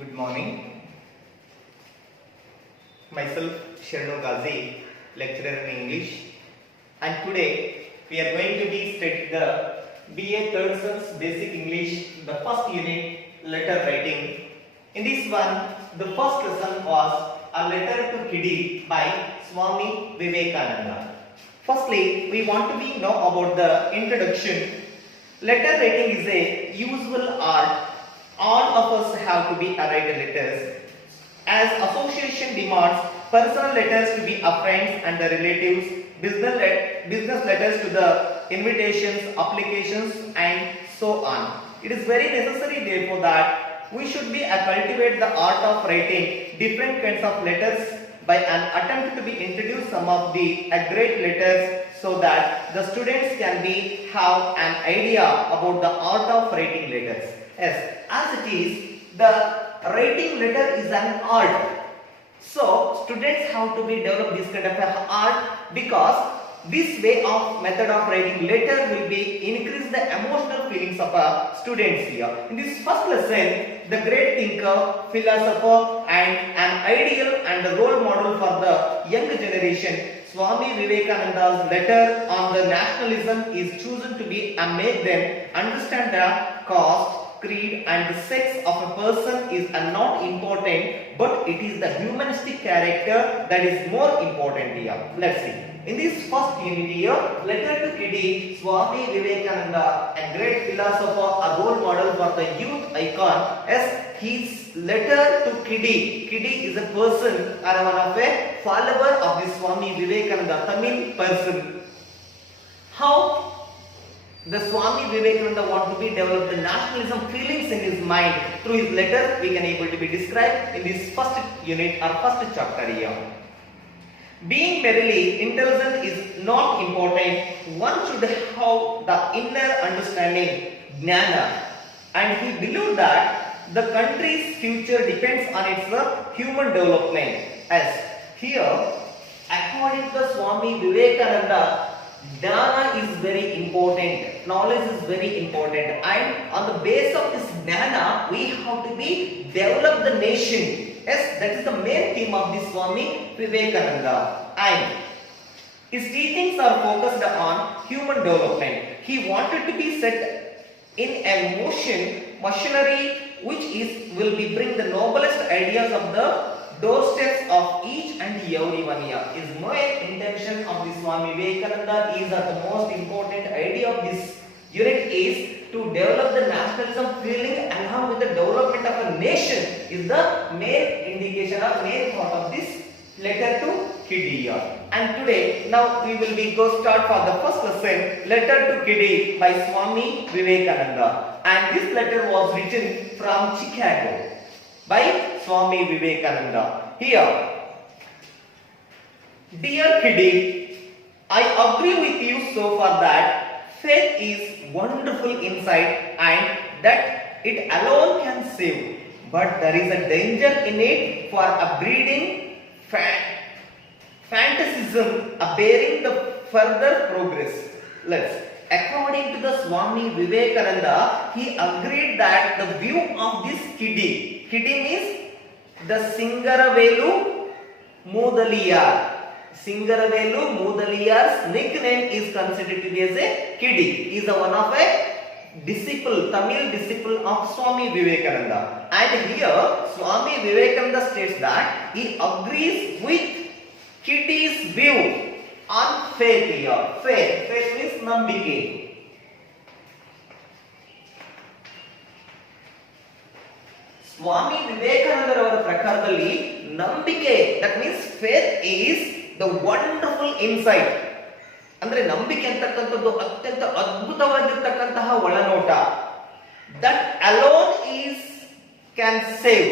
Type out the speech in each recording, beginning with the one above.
Good morning. Myself Sharnu Ghazi, lecturer in English, and today we are going to be studying the BA Third Sem's Basic English, the first unit, letter writing. In this one, the first lesson was a letter to Kiddy by Swami Vivekananda. Firstly, we want to know about the introduction. Letter writing is a usual art. All of us have to be write letters. As association demands personal letters to be a friends and the relatives, business letters to the invitations, applications and so on. It is very necessary therefore that we should be cultivate the art of writing different kinds of letters by an attempt to be introduce some of the great letters so that the students can be have an idea about the art of writing letters. Yes, as it is, the writing letter is an art. So students have to be develop this kind of art because this way of method of writing letter will be increase the emotional feelings of students here. In this first lesson, the great thinker, philosopher and an ideal and a role model for the young generation, Swami Vivekananda's letter on the nationalism is chosen to be make them understand the caste, creed and the sex of a person is not important, but it is the humanistic character that is more important here. Let's see. In this first unit here, letter to Kiddy, Swami Vivekananda, a great philosopher, a role model for the youth icon, as his letter to Kiddy. Kiddy is a person or one of a follower of the Swami Vivekananda, Tamil person. How the Swami Vivekananda want to be develop the nationalism feelings in his mind through his letter, we can able to be described in this first unit or first chapter here. Being merely intelligent is not important. One should have the inner understanding, jnana, and he believed that the country's future depends on its human development. As here, according to Swami Vivekananda, jnana is very important, knowledge is very important, and on the base of this jnana, we have to be develop the nation. Yes, that is the main theme of this Swami Vivekananda. And his teachings are focused on human development. He wanted to be set in a machinery which will be bring the noblest ideas of the doorsteps of each and everyone here. His main intention of this Swami Vivekananda is that the most important idea of this unit is to develop the nationalism feeling along with the development of a nation is the main indication or main thought of this letter to Kiddy here. And today, now we will be go start for the first lesson, letter to Kiddy by Swami Vivekananda. And this letter was written from Chicago by Swami Vivekananda. Here, dear Kiddy, I agree with you so far that faith is wonderful insight and that it alone can save. But there is a danger in it for a breeding fantasism, bearing the further progress. According to the Swami Vivekananda, he agreed that the view of this Kiddy means the Singaravelu Mudaliyar. Singaravelu Mudaliyar's nickname is considered to be as a Kiddy. He is one of a disciple, Tamil disciple of Swami Vivekananda. And here Swami Vivekananda states that he agrees with Kiddy's view on faith here. Faith means nambike. Swami Vivekananda ಅವರ ಪ್ರಕಾರದಲ್ಲಿ ನಂಬಿಕೆ, that means faith is the wonderful insight. ಅಂದ್ರೆ ನಂಬಿಕೆ ಅಂತಕ್ಕಂಥದ್ದು ಅತ್ಯಂತ ಅದ್ಭುತವಾಗಿರ್ತಕ್ಕಂತಹ ಒಳನೋಟ. That alone can save.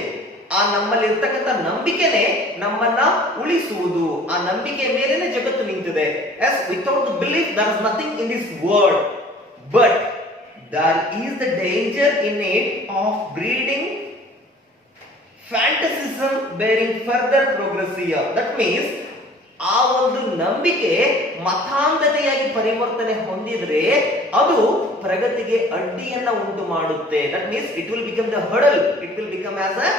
ಆ ನಮ್ಮಲ್ಲಿ ಇರ್ತಕ್ಕಂಥ ನಂಬಿಕೆನೇ ನಮ್ಮನ್ನ ಉಳಿಸುವುದು. ಆ ನಂಬಿಕೆ ಮೇಲೇನೆ ಜಗತ್ತು ನಿಂತಿದೆ. As without the belief there is nothing in this world. But there is the danger in it of breeding fantasism bearing further progress here. That means ಆ ಒಂದು ನಂಬಿಕೆ ಮತಾಂಧತೆಯಾಗಿ ಪರಿವರ್ತನೆ ಹೊಂದಿದ್ರೆ ಅದು ಪ್ರಗತಿಗೆ ಅಡ್ಡಿಯನ್ನ ಉಂಟು ಮಾಡುತ್ತೆ. That means it will become the hurdle. It will become as a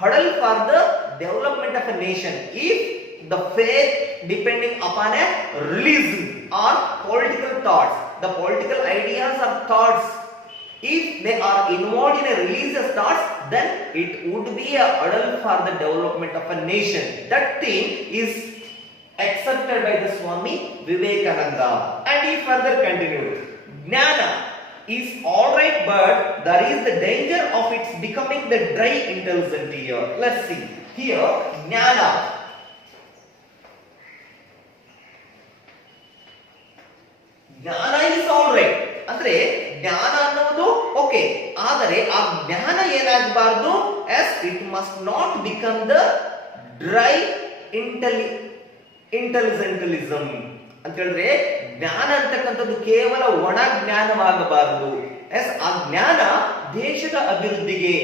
hurdle for the development of a nation. If the faith depending upon a religion or political thoughts, the political ideas or thoughts, if they are involved in a religious thoughts, then it would be a hurdle for the development of a nation. That thing is accepted by the Swami Vivekananda. And he further continued, Jnana is alright, but there is the danger of its becoming the dry intelligent here. Let's see. Here, Jnana. Jnana is all right ಅಂದ್ರೆ ಜ್ಞಾನ ಅನ್ನೋದು okay, ಆದರೆ ಆ ಜ್ಞಾನ ಏನಾಗಬಾರದು, as it must not become the dry intellectualism ಅಂತ ಹೇಳಿದ್ರೆ ಜ್ಞಾನ ಅಂತಕ್ಕಂಥದ್ದು ಕೇವಲ ಒಣ ಜ್ಞಾನವಾಗಬಾರದು. ಎಸ್ ಆ ಜ್ಞಾನ ದೇಶದ ಅಭಿವೃದ್ಧಿಗೆ,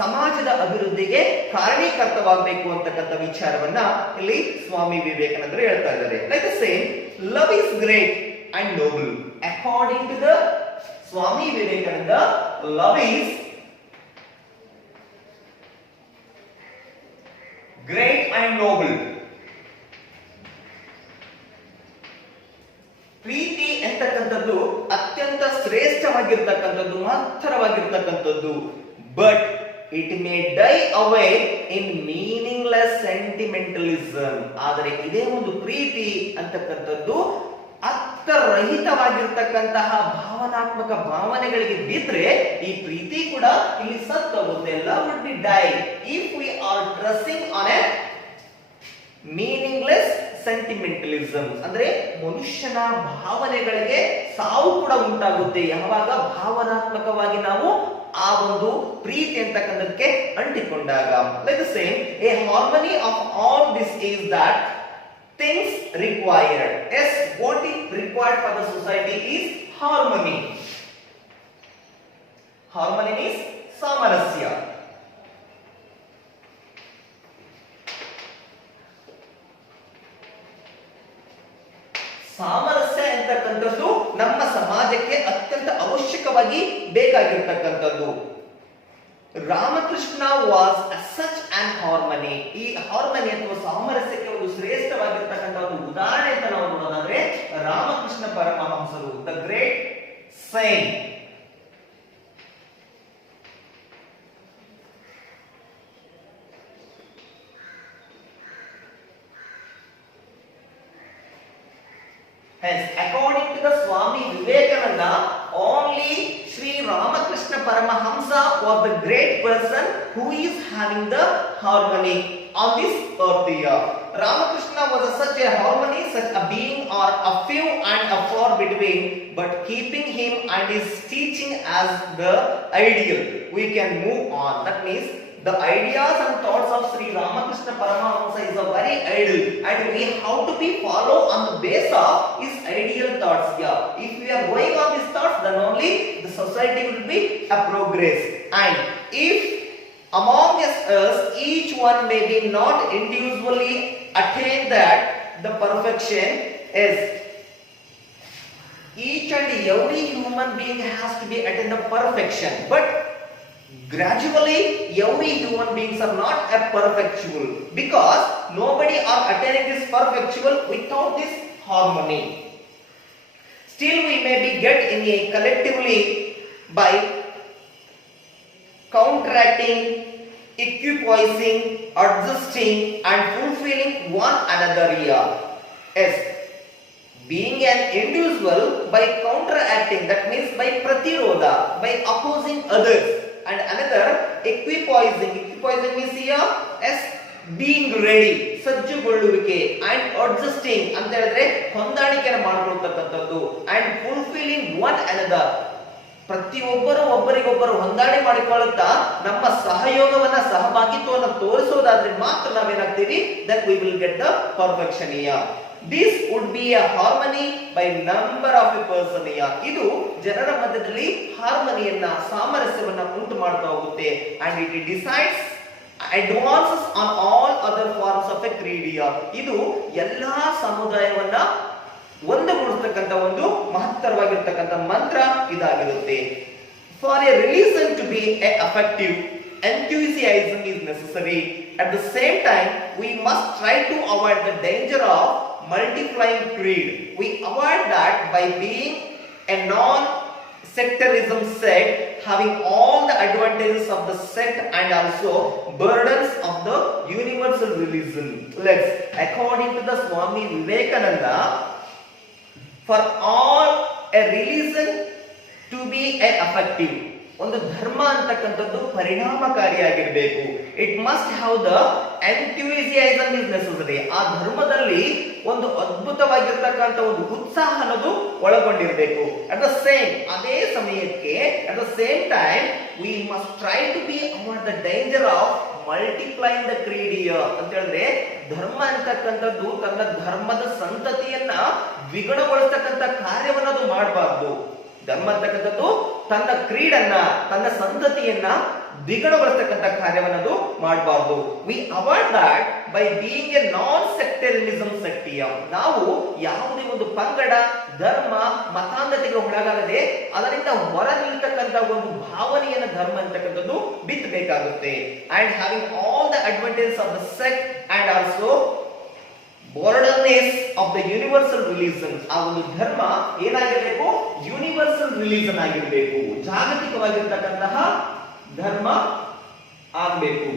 ಸಮಾಜದ ಅಭಿವೃದ್ಧಿಗೆ ಕಾರಣೀಕರ್ತವಾಗಬೇಕು ಅಂತಕ್ಕಂಥ ವಿಚಾರವನ್ನ ಇಲ್ಲಿ ಸ್ವಾಮಿ ವಿವೇಕಾನಂದರು ಹೇಳ್ತಾ ಇದ್ದಾರೆ. Like the same love is great and noble. According to the Swami Vivekananda, love is great and noble. ಪ್ರೀತಿ ಎಂತಕ್ಕಂಥದ್ದು ಅತ್ಯಂತ ಶ್ರೇಷ್ಠವಾಗಿರ್ತಕ್ಕಂಥದ್ದು, ಮಹತ್ತರವಾಗಿರ್ತಕ್ಕಂಥದ್ದು. But it may die away in meaningless sentimentalism. ಆದರೆ ಇದೇ ಒಂದು ಪ್ರೀತಿ ಅಂತಕ್ಕಂಥದ್ದು ಅರ್ಥರಹಿತವಾಗಿರ್ತಕ್ಕಂತಹ ಭಾವನಾತ್ಮಕ ಭಾವನೆಗಳಿಗೆ ಬಿದ್ರೆ ಈ ಪ್ರೀತಿ ಕೂಡ ಇಲ್ಲಿ ಸತ್ತೋಗುತ್ತೆ. Love would be die if we are trusting on a meaningless sentimentalism. ಅಂದ್ರೆ ಮನುಷ್ಯನ ಭಾವನೆಗಳಿಗೆ ಸಾವು ಕೂಡ ಉಂಟಾಗುತ್ತೆ ಯಾವಾಗ ಭಾವನಾತ್ಮಕವಾಗಿ ನಾವು ಆ ಒಂದು ಪ್ರೀತಿ ಅಂತಕ್ಕಂಥದಕ್ಕೆ ಅಂಟಿಕೊಂಡಾಗ. Like the same a harmony of all this is that things required. Yes, what is required for the society is harmony. Harmony means samarasya. ಸಾಮರಸ್ಯ ಅಂತಕ್ಕಂಥದ್ದು ನಮ್ಮ ಸಮಾಜಕ್ಕೆ ಅತ್ಯಂತ ಅವಶ್ಯಕವಾಗಿ ಬೇಕಾಗಿರ್ತಕ್ಕಂಥದ್ದು. Ramakrishna was such an harmony. ಈ ಹಾರ್ಮನಿ ಅಥವಾ ಸಾಮರಸ್ಯಕ್ಕೆ ಒಂದು ಶ್ರೇಷ್ಠವಾಗಿರ್ತಕ್ಕಂಥ ಒಂದು ಉದಾಹರಣೆ ಅಂತ ನಾವು ನೋಡೋದಾದ್ರೆ ರಾಮಕೃಷ್ಣ ಪರಮಹಂಸರು, the great saint. Hence, according to the Swami Vivekananda, only Sri Ramakrishna Paramahamsa was the great person who is having the harmony on this earth here. Ramakrishna was such a harmony, such a being or a few and a far between, but keeping him and his teaching as the ideal, we can move on. That means the ideas and thoughts of Sri Ramakrishna Paramahamsa is a very ideal, and we have to be follow on the base of his ideal thoughts. Yeah, if we are going on these thoughts, then only the society will be a progress. And if among us each one may be not individually attain that the perfection is, each and every human being has to be attain the perfection, but gradually every human beings are not a perfectual, because nobody are attaining this perfectual without this harmony. Still we may be get in a collectively by counteracting, equipoising, adjusting and fulfilling one another here. Yes, being an individual by counteracting, that means by pratirodha, by opposing others. And another equipoising means here as being ready, ಸಜ್ಜುಗೊಳ್ಳುವಿಕೆ, and adjusting ಅಂತ ಹೇಳಿದ್ರೆ ಹೊಂದಾಣಿಕೆಯನ್ನು ಮಾಡಿಕೊಳ್ಳತಕ್ಕಂಥದ್ದು, and fulfilling one another, ಪ್ರತಿಯೊಬ್ಬರು ಒಬ್ಬರಿಗೊಬ್ಬರು ಹೊಂದಾಣಿ ಮಾಡಿಕೊಳ್ಳುತ್ತಾ ನಮ್ಮ ಸಹಯೋಗವನ್ನ ಸಹಭಾಗಿತ್ವವನ್ನು ತೋರಿಸೋದಾದ್ರೆ ಮಾತ್ರ ನಾವೇನಾಗ್ತೀವಿ, that we will get the perfection here. This would be a harmony by number of a person here. ಇದು ಜನರ ಮಧ್ಯದಲ್ಲಿ ಹಾರ್ಮನಿಯನ್ನ, ಸಾಮರಸ್ಯವನ್ನ ಉಂಟು ಮಾಡ್ತಾ ಹೋಗುತ್ತೆ. And it decides advances on all other forms of a creed here. ಇದು ಎಲ್ಲಾ ಸಮುದಾಯವನ್ನ ಒಂದುಗೂಡಿಸತಕ್ಕಂತ ಒಂದು ಮಹತ್ತರವಾಗಿರ್ತಕ್ಕಂಥ ಮಂತ್ರ ಇದಾಗಿರುತ್ತೆ. For a religion to be effective, enthusiasm is necessary. At the same time, we must try to avoid the danger of multiplying creed. We avoid that by being a non-sectarism sect, having all the advantages of the sect and also burdens of the universal religion. Let's, according to the Swami Vivekananda, for all a religion to be effective, ಒಂದು ಧರ್ಮ ಅಂತಕ್ಕಂಥದ್ದು ಪರಿಣಾಮಕಾರಿಯಾಗಿರಬೇಕು. It must have the enthusiasm is necessary. ಆ ಧರ್ಮದಲ್ಲಿ ಒಂದು ಅದ್ಭುತವಾಗಿರ್ತಕ್ಕಂಥ ಒಂದು ಉತ್ಸಾಹ ಅನ್ನೋದು ಒಳಗೊಂಡಿರಬೇಕು. ಅಟ್ ದ ಸೇಮ್, ಅದೇ ಸಮಯಕ್ಕೆ at the same time we must try to be avoid the danger of multiplying the creeds ಅಂತ ಹೇಳಿದ್ರೆ, ಧರ್ಮ ಅಂತಕ್ಕಂಥದ್ದು ತನ್ನ ಧರ್ಮದ ಸಂತತಿಯನ್ನ ದ್ವಿಗುಣಗೊಳಿಸ್ತಕ್ಕಂಥ ಕಾರ್ಯವನ್ನದು ಮಾಡಬಾರ್ದು. ಧರ್ಮ ಅಂತಕ್ಕಂಥದ್ದು ತನ್ನ ಕ್ರೀಡನ್ನ, ತನ್ನ ಸಂತತಿಯನ್ನ ದ್ವಿಗುಣಗೊಳಿಸ್ತಕ್ಕಂಥ ಕಾರ್ಯವನ್ನದು ಮಾಡಬಾರ್ದು. We avoid that by being a non sectarianism sectism. ನಾವು ಯಾವುದೇ ಒಂದು ಪಂಗಡ, ಧರ್ಮ, ಮತಾಂಧತೆಗೆ ಒಳಗಾಗದೆ ಅದರಿಂದ ಹೊರ ನಿಲ್ತಕ್ಕಂಥ ಒಂದು ಭಾವನೆಯನ್ನ ಧರ್ಮ ಅಂತಕ್ಕಂಥದ್ದು ಬಿತ್ತಬೇಕಾಗುತ್ತೆ. And having all the advantages of the sect and also borderless of the universal religion. ಆ ಒಂದು ಧರ್ಮ ಏನಾಗಿರಬೇಕು? ಯೂನಿವರ್ಸಲ್ ರಿಲಿಜನ್ ಆಗಿರಬೇಕು, ಜಾಗತಿಕವಾಗಿರ್ತಕ್ಕಂತಹ ಧರ್ಮ ಆಗಬೇಕು.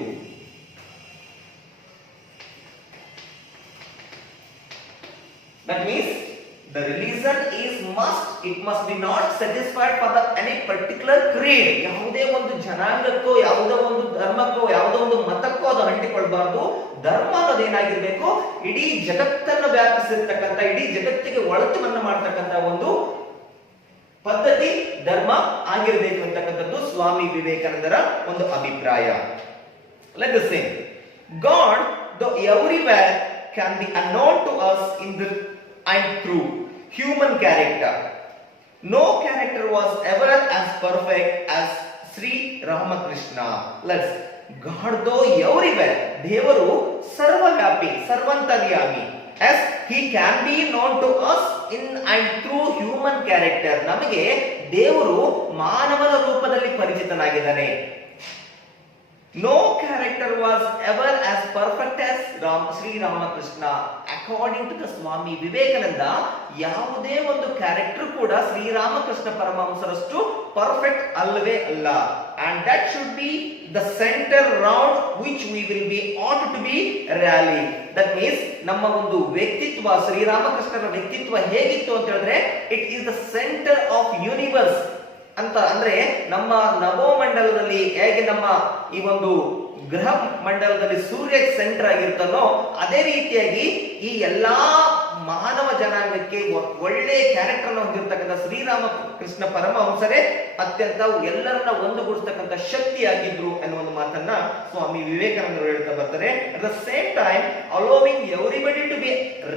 That means the religion is it must be not satisfied for any particular creed. ಯಾವುದೇ ಒಂದು ಜನಾಂಗಕ್ಕೋ, ಯಾವುದೋ ಒಂದು ಧರ್ಮಕ್ಕೋ, ಯಾವುದೋ ಒಂದು ಮತಕ್ಕೋ ಅದು ಅಂಟಿಕೊಳ್ಬಾರ್ದು. ಧರ್ಮ ಅನ್ನೋದೇನಾಗಿರ್ಬೇಕು? ಇಡೀ ಜಗತ್ತನ್ನು ವ್ಯಾಪಿಸಿರ್ತಕ್ಕಂಥ, ಇಡೀ ಜಗತ್ತಿಗೆ ಒಳಚವನ್ನು ಮಾಡ್ತಕ್ಕಂಥ ಒಂದು ಪದ್ಧತಿ ಧರ್ಮ ಆಗಿರಬೇಕು ಅಂತಕ್ಕಂಥದ್ದು ಸ್ವಾಮಿ ವಿವೇಕಾನಂದರ ಒಂದು ಅಭಿಪ್ರಾಯ. Let us say, God, though everywhere, can be unknown to us in the and through human character. No character was ever as perfect as Sri Ramakrishna. Let's, God though everywhere, ದೇವರು ಸರ್ವವ್ಯಾಪಿ, ಸರ್ವಂತರ್ಯಾಮಿ. As he can be known to us in and through human character. ನಮಗೆ ದೇವರು ಮಾನವನ ರೂಪದಲ್ಲಿ ಪರಿಚಿತನಾಗಿದ್ದಾನೆ. No character was ever as perfect as Sri Ramakrishna. According to the Swami Vivekananda, ಯಾವುದೇ ಒಂದು ಕ್ಯಾರೆಕ್ಟರ್ ಕೂಡ ಶ್ರೀರಾಮಕೃಷ್ಣ ಪರಮಹಂಸರಷ್ಟು ಪರ್ಫೆಕ್ಟ್ ಅಲ್ಲವೇ ಅಲ್ಲ. And that should be the center round which we will be ought to be rally. That means ನಮ್ಮ ಒಂದು ವ್ಯಕ್ತಿತ್ವ, ಶ್ರೀರಾಮಕೃಷ್ಣರ ವ್ಯಕ್ತಿತ್ವ ಹೇಗಿತ್ತು ಅಂತ ಹೇಳಿದ್ರೆ, it is the center of universe ಅಂತ. ಅಂದ್ರೆ ನಮ್ಮ ನವೋಮಂಡಲದಲ್ಲಿ ಹೇಗೆ ನಮ್ಮ ಈ ಒಂದು ಗ್ರಹ ಮಂಡಲದಲ್ಲಿ ಸೂರ್ಯ ಸೆಂಟರ್ ಆಗಿರ್ತಾನೋ, ಅದೇ ರೀತಿಯಾಗಿ ಈ ಎಲ್ಲಾ ಮಾನವ ಜನಾಂಗಕ್ಕೆ ಒಳ್ಳೆ ಕ್ಯಾರೆಕ್ಟರ್ ಅನ್ನು ಹೊಂದಿರತಕ್ಕಂಥ ಶ್ರೀರಾಮಕೃಷ್ಣ ಪರಮಹಂಸರೇ ಅತ್ಯಂತ ಎಲ್ಲರನ್ನ ಒಂದುಗೂಡಿಸ್ತಕ್ಕಂಥ ಶಕ್ತಿ ಆಗಿದ್ರು ಅನ್ನೋ ಒಂದು ಮಾತನ್ನ ಸ್ವಾಮಿ ವಿವೇಕಾನಂದರು ಹೇಳ್ತಾ ಬರ್ತಾರೆ. At the same time allowing everybody to be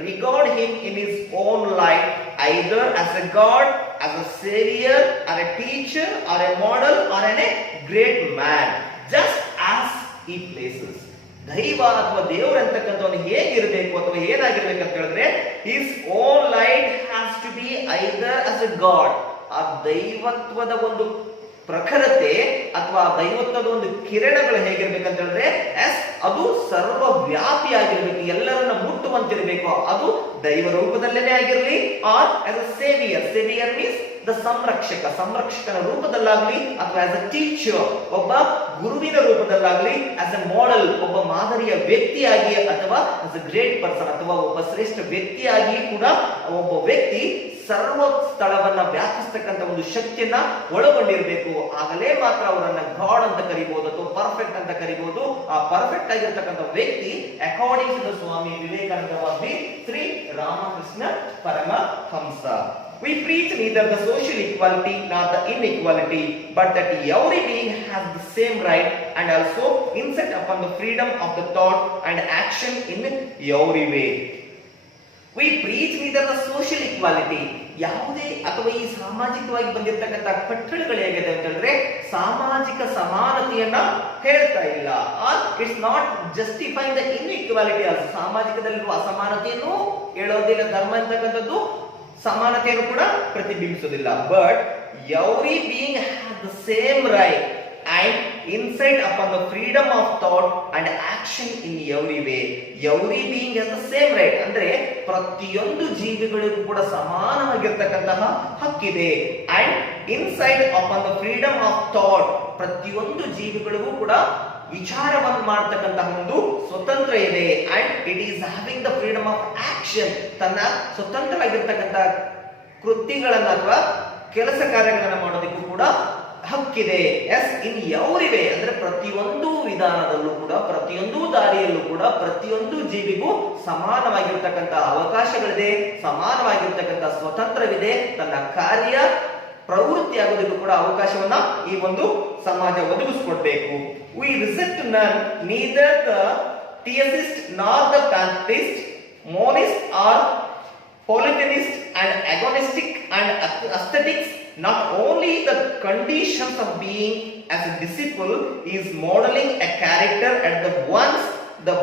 regard him in his own light, either as a god, as a savior, or a teacher, or a model, or a great man, just as he places. ದೈವ ಅಥವಾ ದೇವರು ಅಂತಕ್ಕಂಥವನು ಹೇಗಿರಬೇಕು ಅಥವಾ ಏನಾಗಿರ್ಬೇಕು ಅಂತ ಹೇಳಿದ್ರೆ, his own light has to be either as a god. ಆ ದೈವತ್ವದ ಒಂದು ಪ್ರಖರತೆ ಅಥವಾ ದೈವತ್ವದ ಒಂದು ಕಿರಣಗಳು ಹೇಗಿರ್ಬೇಕಂತ ಹೇಳಿದ್ರೆ, ಅದು ಸರ್ವವ್ಯಾಪಿ ಆಗಿರ್ಬೇಕು, ಎಲ್ಲರನ್ನ ಮುಟ್ಟುವಂತಿರಬೇಕು. ಅದು ದೈವ ರೂಪದಲ್ಲೇನೆ ಆಗಿರಲಿ, or as a saviour. Saviour means the ಸಂರಕ್ಷಕ, ಸಂರಕ್ಷಕನ ರೂಪದಲ್ಲಾಗ್ಲಿ, ಅಥವಾ ಆಸ್ ಅ ಟೀಚರ್, ಒಬ್ಬ ಗುರುವಿನ ರೂಪದಲ್ಲಾಗ್ಲಿ, ಆಸ್ ಅ ಮಾಡೆಲ್, ಒಬ್ಬ ಮಾದರಿಯ ವ್ಯಕ್ತಿಯಾಗಿ, ಅಥವಾ ಆಸ್ ಅ ಗ್ರೇಟ್ ಪರ್ಸನ್, ಅಥವಾ ಒಬ್ಬ ಶ್ರೇಷ್ಠ ವ್ಯಕ್ತಿಯಾಗಿ ಕೂಡ ಒಬ್ಬ ವ್ಯಕ್ತಿ ಸರ್ವ ಸ್ಥಳವನ್ನ ವ್ಯಾಪಿಸ್ತಕ್ಕಂಥ ಒಂದು ಶಕ್ತಿಯನ್ನ ಒಳಗೊಂಡಿರಬೇಕು. ಆಗಲೇ ಮಾತ್ರ ಅವರನ್ನ ಗಾಡ್ ಅಂತ ಕರಿಬಹುದು ಅಥವಾ ಪರ್ಫೆಕ್ಟ್ ಅಂತ ಕರಿಬಹುದು. ಆ ಪರ್ಫೆಕ್ಟ್ ಆಗಿರ್ತಕ್ಕಂಥ ವ್ಯಕ್ತಿ according to the Swami Vivekananda was the Shri Ramakrishna Paramahamsa. We preach neither the social equality nor the inequality, but that every being has the same right and also insist upon the freedom of the thought and action in every way. We preach neither the social equality, ಯಾವುದೇ ಅಥವಾ ಈ ಸಾಮಾಜಿಕವಾಗಿ ಬಂದಿರತಕ್ಕಂಥ ಕಟ್ಟಳೆಗಳು ಹೇಗಿದೆ ಅಂತ ಹೇಳಿದ್ರೆ ಸಾಮಾಜಿಕ ಸಮಾನತೆಯನ್ನ ಹೇಳ್ತಾ ಇಲ್ಲ. It's not justifying the inequality. ಅದು ಸಾಮಾಜಿಕದಲ್ಲಿರುವ ಅಸಮಾನತೆಯನ್ನು ಹೇಳೋದಿಲ್ಲ. ಧರ್ಮ ಅಂತಕ್ಕಂಥದ್ದು ಸಮಾನತೆಯನ್ನು ಕೂಡ ಪ್ರತಿಬಿಂಬಿಸೋದಿಲ್ಲ. But every being has the same right and insight upon the freedom of thought and action in every way. Every being has the same right. ಅಂದ್ರೆ ಪ್ರತಿಯೊಂದು ಜೀವಿಗಳಿಗೂ ಕೂಡ ಸಮಾನವಾಗಿರ್ತಕ್ಕಂತಹ ಹಕ್ಕಿದೆ. And insight upon the freedom of thought, ಪ್ರತಿಯೊಂದು ಜೀವಿಗಳಿಗೂ ಕೂಡ ವಿಚಾರವನ್ನು ಮಾಡತಕ್ಕಂತಹ ಒಂದು ಸ್ವತಂತ್ರ ಇದೆ. And it is having the freedom of action, ತನ್ನ ಸ್ವತಂತ್ರವಾಗಿರ್ತಕ್ಕಂಥ ಕೃತ್ಯಗಳನ್ನ ಅಥವಾ ಕೆಲಸ ಕಾರ್ಯಗಳನ್ನ ಮಾಡೋದಕ್ಕೂ ಕೂಡ ಹಕ್ಕಿದೆ. ಎಸ್ ಇನ್ ಎವ್ರಿ ವೇ, ಅಂದ್ರೆ ಪ್ರತಿಯೊಂದು ವಿಧಾನದಲ್ಲೂ ಕೂಡ, ಪ್ರತಿಯೊಂದು ದಾರಿಯಲ್ಲೂ ಕೂಡ ಪ್ರತಿಯೊಂದು ಜೀವಿಗೂ ಸಮಾನವಾಗಿರ್ತಕ್ಕಂಥ ಅವಕಾಶಗಳಿದೆ, ಸಮಾನವಾಗಿರ್ತಕ್ಕಂಥ ಸ್ವತಂತ್ರವಿದೆ. ತನ್ನ ಕಾರ್ಯ ಪ್ರವೃತ್ತಿ ಆಗೋದಕ್ಕೂ ಕೂಡ ಅವಕಾಶವನ್ನ ಈ ಒಂದು ಸಮಾಜ ಒದಗಿಸಿಕೊಡ್ಬೇಕು. We reject none, neither the theist nor the pantheist, monist or polytheist and agonistic and aesthetics. Not only the conditions of being as a disciple is modeling a character at the once the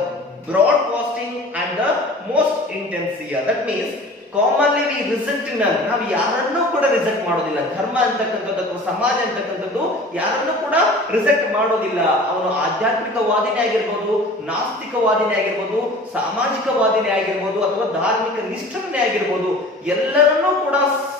broadcasting and the most intensive. That means commonly we reject none, ನಾವು ಯಾರನ್ನೂ ಕೂಡ ರಿಜೆಕ್ಟ್ ಮಾಡೋದಿಲ್ಲ. ಧರ್ಮ ಅಂತಕ್ಕಂಥದ್ದು, ಸಮಾಜ ಅಂತಕ್ಕಂಥದ್ದು ಯಾರನ್ನೂ ಕೂಡ ರಿಜೆಕ್ಟ್ ಮಾಡೋದಿಲ್ಲ. ಅವನು ಆಧ್ಯಾತ್ಮಿಕವಾದಿನೇ ಆಗಿರ್ಬೋದು, ನಾಸ್ತಿಕವಾದಿನೇ ಆಗಿರ್ಬೋದು, ಸಾಮಾಜಿಕವಾದಿನೇ ಆಗಿರ್ಬೋದು, ಅಥವಾ ಧಾರ್ಮಿಕ ನಿಷ್ಠನೇ ಆಗಿರ್ಬೋದು, ಎಲ್ಲರನ್ನೂ ಕೂಡ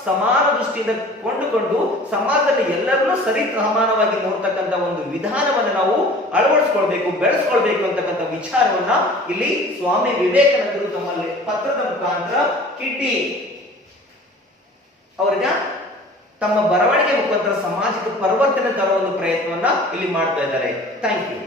ಸಮಾನ ದೃಷ್ಟಿಯಿಂದ ಕೊಂಡುಕೊಂಡು ಸಮಾಜದಲ್ಲಿ ಎಲ್ಲರನ್ನೂ ಸರಿ ಸಮಾನವಾಗಿ ನೋಡ್ತಕ್ಕಂಥ ಒಂದು ವಿಧಾನವನ್ನು ನಾವು ಅಳವಡಿಸ್ಕೊಳ್ಬೇಕು, ಬೆಳೆಸ್ಕೊಳ್ಬೇಕು ಅಂತಕ್ಕಂಥ ವಿಚಾರವನ್ನ ಇಲ್ಲಿ ಸ್ವಾಮಿ ವಿವೇಕಾನಂದರು ತಮ್ಮಲ್ಲಿ ಪತ್ರದ ಮುಖಾಂತರ ಕಿಡ್ಡಿ ಅವರಿಗೆ ತಮ್ಮ ಬರವಣಿಗೆ ಮುಖಾಂತರ ಸಮಾಜಕ್ಕೆ ಪರಿವರ್ತನೆ ತರುವ ಒಂದು ಪ್ರಯತ್ನವನ್ನ ಇಲ್ಲಿ ಮಾಡ್ತಾ ಇದ್ದಾರೆ. Thank you.